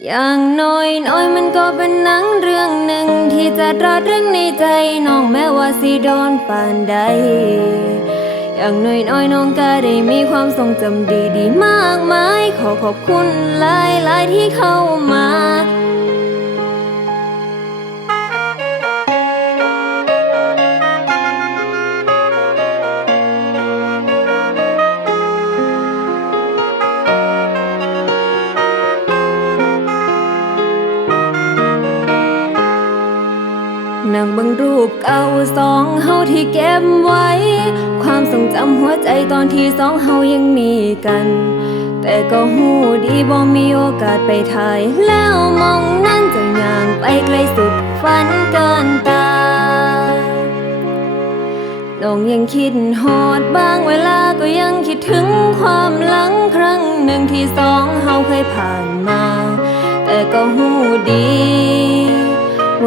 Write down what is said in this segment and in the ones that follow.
อย่างน้อยน้อยมันก็เป็นหนังเรื่องหนึ่งที่จะตราตรึงในใจน้องแม้ว่าสิโดนปานใด อย่างน้อยน้อยน้องก็ได้มีความทรงจำดีดีๆมากมาย ขอขอบคุณหลายหลายๆที่เข้ามา นั่งบังรูปเก่าสองเฮาที่เก็บไว้ ความทรงจำหัวใจตอนที่สองเฮายังมีกัน แต่ก็หูดีบ่มีโอกาสไปถ่าย แล้วมองนั่นจะย่างไปไกลสุดฝันเกินตาน้องยังคิดฮอดบางเวลาก็ยังคิดถึงความหลังครั้งหนึ่งที่สองเฮาเคยผ่านมา แต่ก็หูดี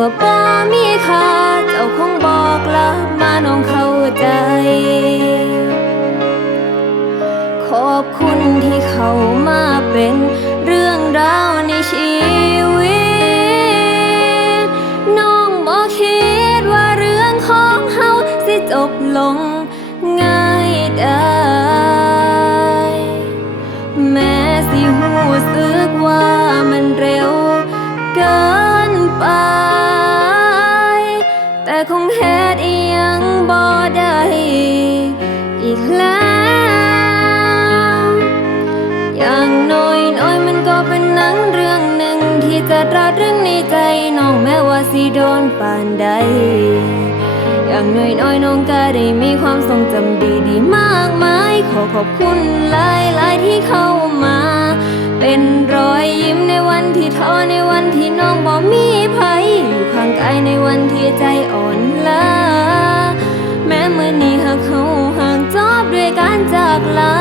ว่าบ่มีค่าเจ้าคงบอกลามาน้องเข้าใจ ขอบคุณที่เข้ามาเป็นเรื่องราวในชีวิต น้องบ่คิดว่าเรื่องของเฮาสิจบลง โดนปานใด อย่างน้อยน้อยน้องก็ได้มีความทรงจำดีดีมากมาย ขอขอบคุณหลายหลายที่เข้ามา เป็นรอยยิ้มในวันที่ท้อในวันที่น้องบ่มีภัยอยู่ข้างกายในวันที่ใจอ่อนล้าแม้เมื่อนี้หากเขาห่างจอบด้วยการจากลา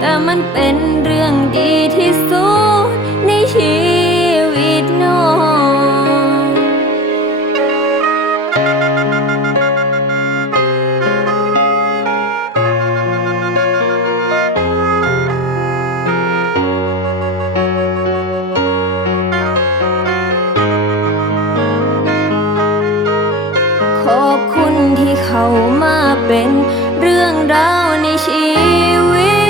แต่มันเป็นเรื่องดีที่สุดในชีวิ คุณที่เขามาเป็นเรื่องราวในชีวิ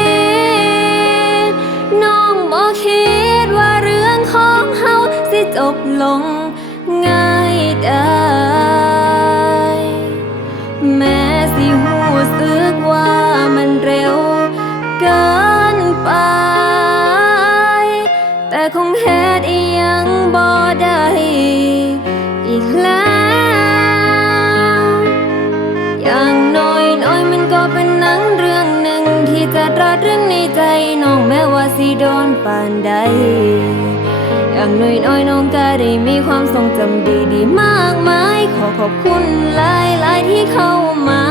ต น้องบ่คิดว่าเรื่องของเฮาสิจบลงง่ายได้ แม้สิหูสึกว่ามันเร็วเกินไป แต่คงเฮ็ดอีหยังบ่ได้ ใจน้องแม้ว่าสิโดนปานใด อย่างน้อยน้อยน้องก็ได้มีความทรงจำดีดีมากมาย ขอขอบคุณหลายหลายที่เข้ามา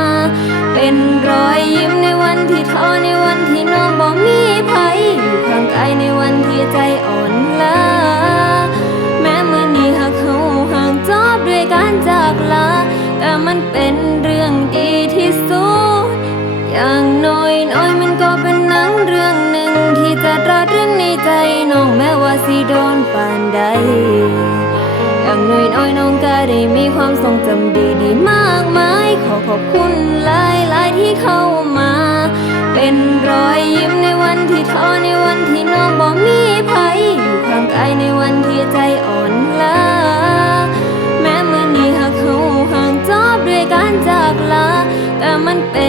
เป็นรอยยิ้มในวันที่ท้อในวันที่น้องบ่มีภัยอยู่ข้างกายในวันที่ใจอ่อนล้าแม้เมื่อนี้หากเขาห่างจอบด้วยการจากลาแต่มันเป็น ว่าสิโดนปานใดอย่างน้อยน้อยน้องก็ได้มีความทรงจำดีดีมากมาย ขอขอบคุณหลายหลายที่เข้ามา เป็นรอยยิ้มในวันที่ท้อในวันที่น้องบ่มีภัยอยู่ข้างกายในวันที่ใจอ่อนล้าแม้เมื่อนี้หากเขาห่างจอบด้วยการจากลาแต่มันเป็น